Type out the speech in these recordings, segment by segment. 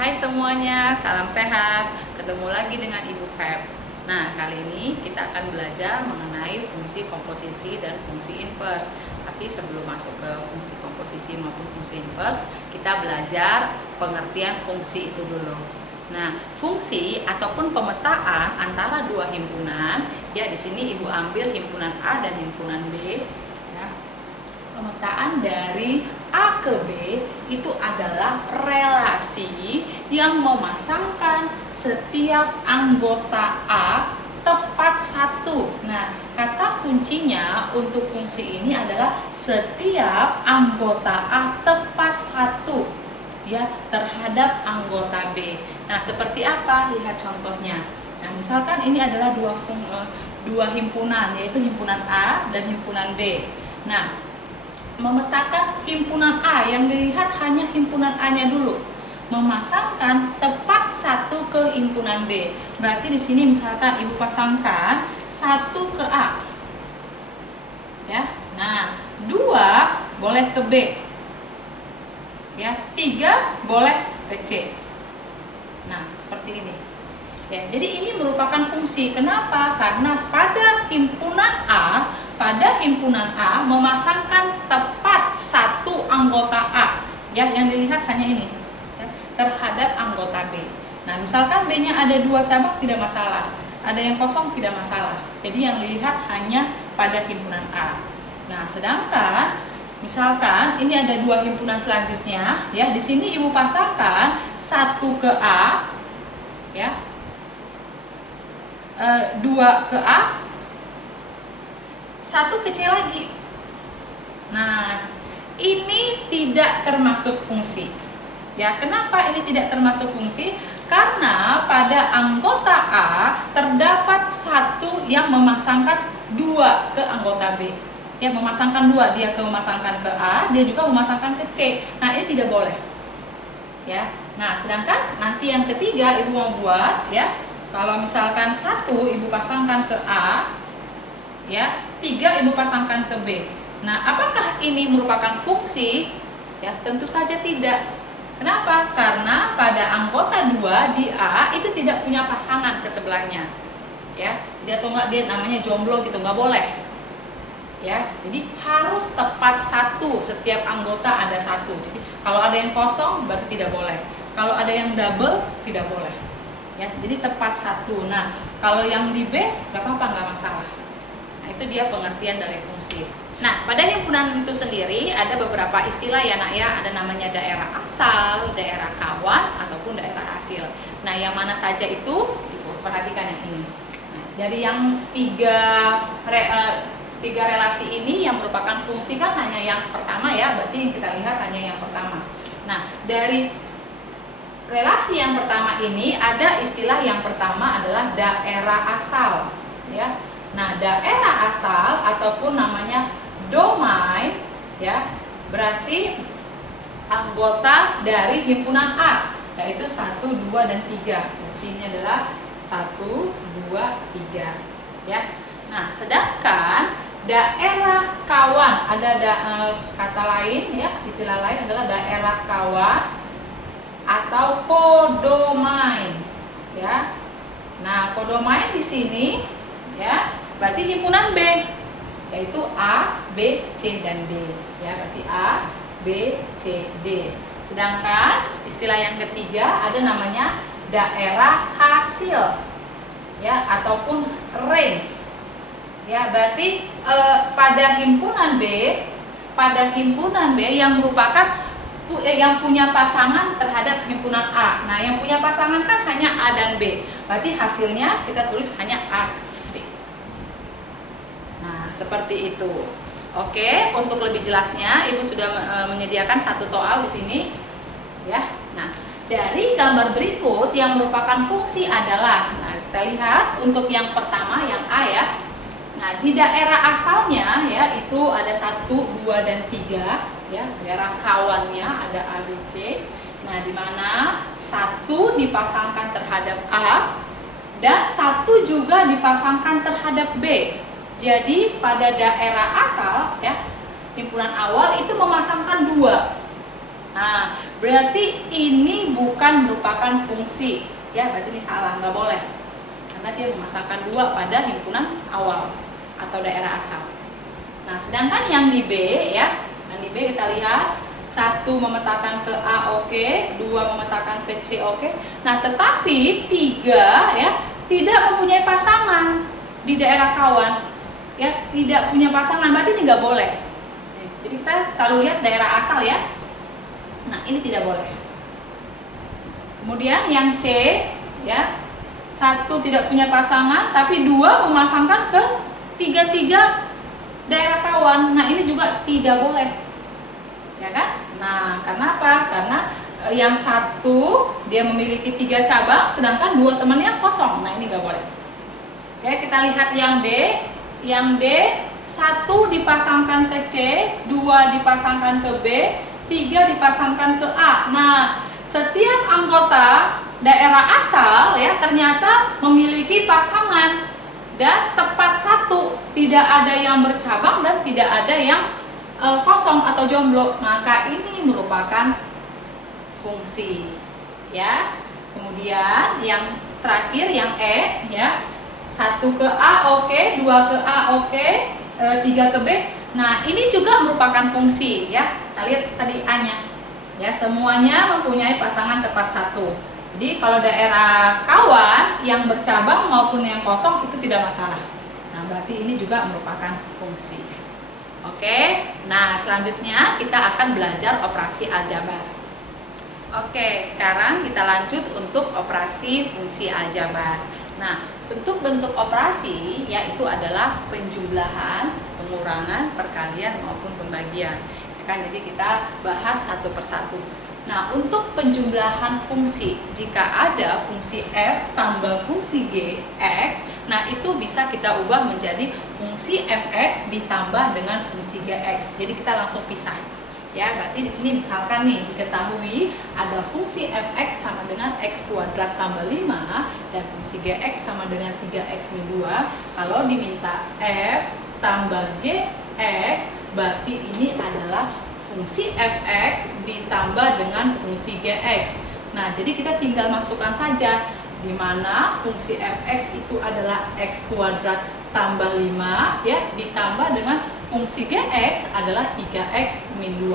Hai semuanya, salam sehat. Ketemu lagi dengan Ibu Feb. Nah, kali ini kita akan belajar mengenai fungsi komposisi dan fungsi inverse. Tapi sebelum masuk ke fungsi komposisi maupun fungsi inverse, kita belajar pengertian fungsi itu dulu. Nah, fungsi ataupun pemetaan antara dua himpunan, ya di sini Ibu ambil himpunan A dan himpunan B. Ya. Pemetaan dari A ke B itu adalah relasi yang memasangkan setiap anggota A tepat satu. Nah, kata kuncinya untuk fungsi ini adalah setiap anggota A tepat satu ya terhadap anggota B. Nah, seperti apa? Lihat contohnya. Nah, misalkan ini adalah dua himpunan, yaitu himpunan A dan himpunan B. Nah, memetakan himpunan A, yang dilihat hanya himpunan A-nya dulu, memasangkan tepat satu ke himpunan B. Berarti di sini misalkan Ibu pasangkan 1 ke A. Ya. Nah, 2 boleh ke B. Ya, 3 boleh ke C. Nah, seperti ini. Ya, jadi ini merupakan fungsi. Kenapa? Karena pada himpunan A memasangkan tepat satu anggota A, ya, yang dilihat hanya ini, ya, terhadap anggota B. Nah, misalkan B-nya ada 2 cabang tidak masalah, ada yang kosong tidak masalah. Jadi yang dilihat hanya pada himpunan A. Nah, sedangkan misalkan ini ada 2 himpunan selanjutnya, ya, di sini Ibu pasangkan 1 ke A, ya, 2 ke A, 1 ke C lagi. Nah, ini tidak termasuk fungsi. Ya, kenapa ini tidak termasuk fungsi? Karena pada anggota A terdapat 1 yang memasangkan 2 ke anggota B. Ya, memasangkan 2, dia memasangkan ke A, dia juga memasangkan ke C. Nah, ini tidak boleh. Ya. Nah, sedangkan nanti yang ketiga Ibu mau buat, ya. Kalau misalkan 1 Ibu pasangkan ke A, ya, 3 Ibu pasangkan ke B. Nah, apakah ini merupakan fungsi? Ya, tentu saja tidak. Kenapa? Karena pada anggota 2 di A itu tidak punya pasangan ke sebelahnya. Ya, dia atau enggak dia namanya jomblo gitu, nggak boleh. Ya, jadi harus tepat 1, setiap anggota ada 1. Jadi kalau ada yang kosong berarti tidak boleh. Kalau ada yang double tidak boleh. Ya, jadi tepat 1. Nah, kalau yang di B nggak apa-apa, nggak masalah. Nah, itu dia pengertian dari fungsi. Nah, pada himpunan itu sendiri ada beberapa istilah ya nak ya, ada namanya daerah asal, daerah kawan, ataupun daerah hasil. Nah, yang mana saja itu? Perhatikan yang ini. Nah, dari yang tiga relasi ini yang merupakan fungsi kan hanya yang pertama ya, berarti kita lihat hanya yang pertama. Nah, dari relasi yang pertama ini ada istilah yang pertama adalah daerah asal ya. Nah, daerah asal ataupun namanya domain ya, berarti anggota dari himpunan A, yaitu 1, 2, dan 3. Fungsinya adalah 1, 2, 3 ya. Nah, sedangkan daerah kawan ada kata lain ya, istilah lain adalah daerah kawan atau kodomain ya. Nah, kodomain di sini ya berarti himpunan B, yaitu A, B, C, dan D ya, berarti A, B, C, D. Sedangkan istilah yang ketiga ada namanya daerah hasil ya, ataupun range ya, berarti pada himpunan B yang merupakan yang punya pasangan terhadap himpunan A. Nah, yang punya pasangan kan hanya A dan B, berarti hasilnya kita tulis hanya A, B. Nah, seperti itu. Oke, untuk lebih jelasnya Ibu sudah menyediakan 1 soal di sini ya. Nah, dari gambar berikut yang merupakan fungsi adalah, nah kita lihat untuk yang pertama yang A ya. Nah, di daerah asalnya ya itu ada 1, 2, dan 3 ya. Daerah kawannya ada A, B, C. Nah, di mana 1 dipasangkan terhadap A dan 1 juga dipasangkan terhadap B. Jadi pada daerah asal ya, himpunan awal itu memasangkan 2. Nah, berarti ini bukan merupakan fungsi, ya, berarti ini salah, nggak boleh, karena dia memasangkan 2 pada himpunan awal atau daerah asal. Nah, sedangkan yang di B, ya, yang di B kita lihat 1 memetakan ke A, oke, 2 memetakan ke C, oke. Nah, tetapi 3, ya, tidak mempunyai pasangan di daerah kawan, ya, tidak punya pasangan, berarti ini nggak boleh. Jadi kita selalu lihat daerah asal, ya. Nah, ini tidak boleh. Kemudian yang C, ya, 1 tidak punya pasangan, tapi 2 memasangkan ke 3 daerah kawan. Nah, ini juga tidak boleh, ya kan? Nah, karena apa? Karena yang 1 dia memiliki 3 cabang, sedangkan 2 temannya kosong. Nah, ini nggak boleh. Oke, kita lihat yang D. Yang D, 1 dipasangkan ke C, 2 dipasangkan ke B, 3 dipasangkan ke A. Nah, setiap anggota daerah asal, ya, ternyata memiliki pasangan dan tepat 1, tidak ada yang bercabang dan tidak ada yang kosong atau jomblo, maka ini merupakan fungsi, ya. Kemudian yang terakhir yang E, ya, 1 ke A oke, 2 ke A oke, 3 ke B. Nah, ini juga merupakan fungsi, ya. Kita lihat tadi A-nya, ya, semuanya mempunyai pasangan tepat 1. Jadi kalau daerah kawan yang bercabang maupun yang kosong itu tidak masalah. Nah, berarti ini juga merupakan fungsi. Oke, nah selanjutnya kita akan belajar operasi aljabar. Oke, sekarang kita lanjut untuk operasi fungsi aljabar. Nah, bentuk-bentuk operasi yaitu adalah penjumlahan, pengurangan, perkalian maupun pembagian. Ya kan? Jadi kita bahas satu persatu. Nah, untuk penjumlahan fungsi, jika ada fungsi f tambah fungsi g, x, nah itu bisa kita ubah menjadi fungsi fx ditambah dengan fungsi gx. Jadi kita langsung pisah. Ya, berarti di sini misalkan nih diketahui ada fungsi fx sama dengan x kuadrat tambah 5 dan fungsi gx sama dengan 3x min 2. Kalau diminta f tambah gx, berarti ini adalah fungsi fx ditambah dengan fungsi gx. Nah, jadi kita tinggal masukkan saja di mana fungsi fx itu adalah x kuadrat tambah 5, ya, ditambah dengan fungsi gx adalah 3x min 2.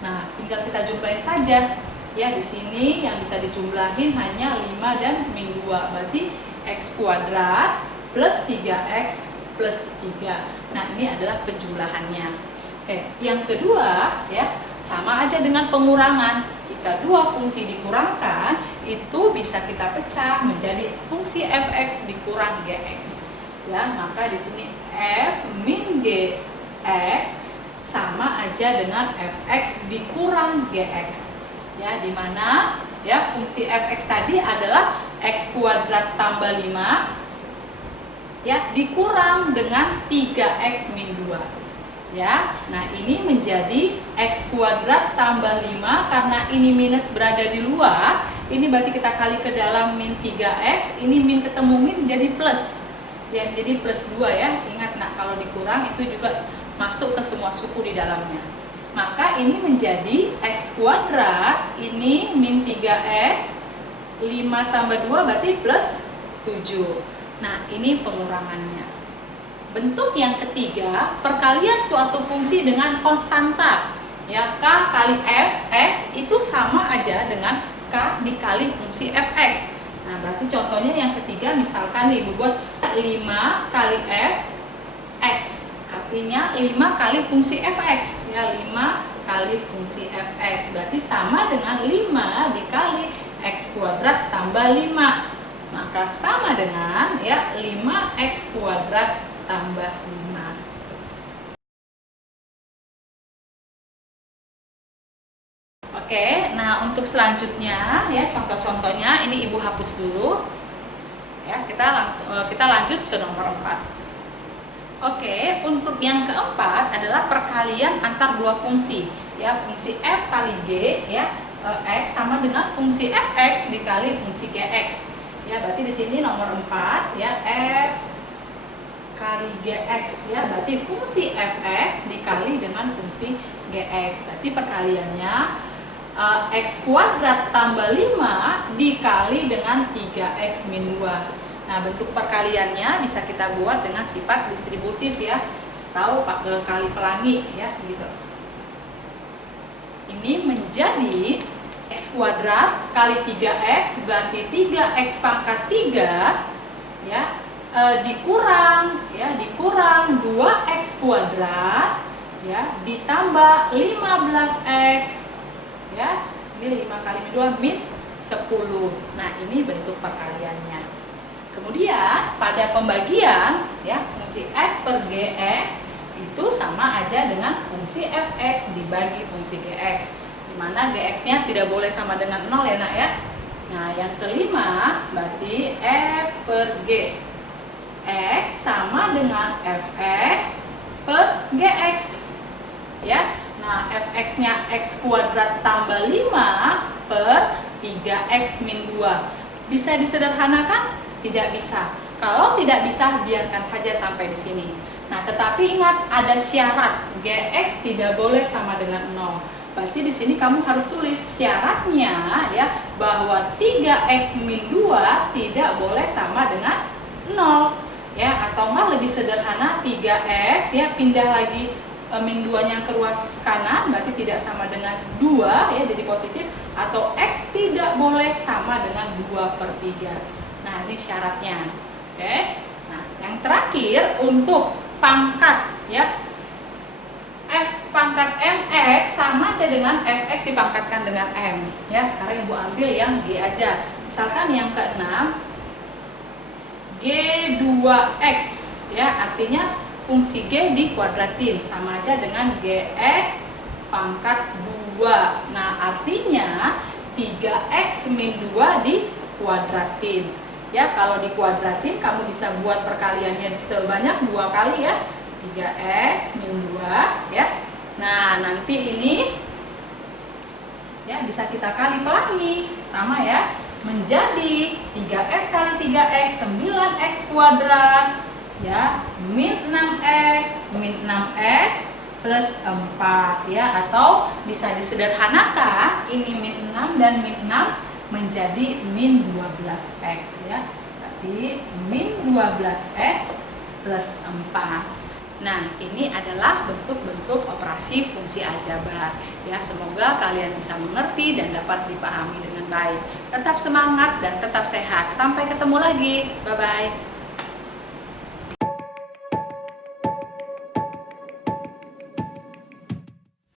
Nah, tinggal kita jumlahin saja. Ya, di sini yang bisa dijumlahin hanya 5 dan min 2. Berarti x kuadrat plus 3x plus 3. Nah, ini adalah penjumlahannya. Oke, yang kedua, ya, sama aja dengan pengurangan. Jika 2 fungsi dikurangkan, itu bisa kita pecah menjadi fungsi fx dikurang gx. Ya, maka di sini f min gx sama aja dengan fx dikurang gx. Ya, di mana ya fungsi fx tadi adalah x kuadrat tambah 5, ya, dikurang dengan 3x min 2. Ya, nah ini menjadi x kuadrat tambah 5, karena ini minus berada di luar, ini berarti kita kali ke dalam min 3x, ini min ketemu min jadi plus. Ya, jadi plus 2 ya. Ingat, nah kalau dikurang itu juga masuk ke semua suku di dalamnya. Maka ini menjadi x kuadrat, ini min 3x, 5 tambah 2 berarti plus 7. Nah, ini pengurangannya. Bentuk yang ketiga, perkalian suatu fungsi dengan konstanta. Ya, k kali fx itu sama aja dengan k dikali fungsi fx. Nah, berarti contohnya yang ketiga, misalkan nih, buat 5 kali fx. Artinya 5 kali fungsi fx. Ya, 5 kali fungsi fx. Berarti sama dengan 5 dikali x kuadrat tambah 5. Maka sama dengan, ya, 5x kuadrat tambah 5. Oke, nah untuk selanjutnya, ya, contoh-contohnya ini Ibu hapus dulu. Ya, kita lanjut ke nomor 4. Oke, untuk yang keempat adalah perkalian antar 2 fungsi. Ya, fungsi f kali g, ya, x sama dengan fungsi fx dikali fungsi gx. Ya, berarti di sini nomor 4, ya, f kali gx, ya, berarti fungsi fx dikali dengan fungsi gx. Berarti perkaliannya X kuadrat tambah 5 dikali dengan 3X min 2. Nah, bentuk perkaliannya bisa kita buat dengan sifat distributif ya, atau kali pelangi ya, gitu. Ini menjadi X kuadrat kali 3X, berarti 3X pangkat 3 ya, dikurang 2X kuadrat ya, ditambah 15X ya, ini 5 kali 2 min 10. Nah, ini bentuk perkaliannya. Kemudian pada pembagian ya, fungsi f per gx itu sama aja dengan fungsi fx dibagi fungsi gx, dimana gx-nya tidak boleh sama dengan 0 ya nak ya. Nah, yang kelima berarti f per g x sama dengan fx per gx ya. Nah, fx-nya x kuadrat tambah 5 per 3x min 2. Bisa disederhanakan? Tidak bisa. Kalau tidak bisa, biarkan saja sampai di sini. Nah, tetapi ingat ada syarat, gx tidak boleh sama dengan 0. Berarti di sini kamu harus tulis syaratnya ya, bahwa 3x min 2 tidak boleh sama dengan 0 ya, atau enggak lebih sederhana 3x ya, pindah lagi min 2-nya ke ruas kanan, berarti tidak sama dengan 2 ya, jadi positif, atau x tidak boleh sama dengan 2/3. Nah, ini syaratnya. Oke. Nah, yang terakhir untuk pangkat ya, f pangkat mx sama aja dengan fx dipangkatkan dengan m ya. Sekarang ibu ambil yang g aja. Misalkan yang ke-6 g2x ya, artinya fungsi g dikuadratin sama aja dengan gx pangkat 2. Nah, artinya 3x min 2 dikuadratin ya. Kalau dikuadratin kamu bisa buat perkaliannya sebanyak 2 kali ya, 3x min 2 ya. Nah, nanti ini ya bisa kita kali pelangi sama ya, menjadi 3x kali 3x 9x kuadrat ya, min 6x plus 4 ya, atau bisa disederhanakan ini min 6 dan min 6 menjadi min 12x ya, berarti min 12x plus 4. Nah, ini adalah bentuk-bentuk operasi fungsi aljabar ya. Semoga kalian bisa mengerti dan dapat dipahami dengan baik. Tetap semangat dan tetap sehat. Sampai ketemu lagi. Bye-bye.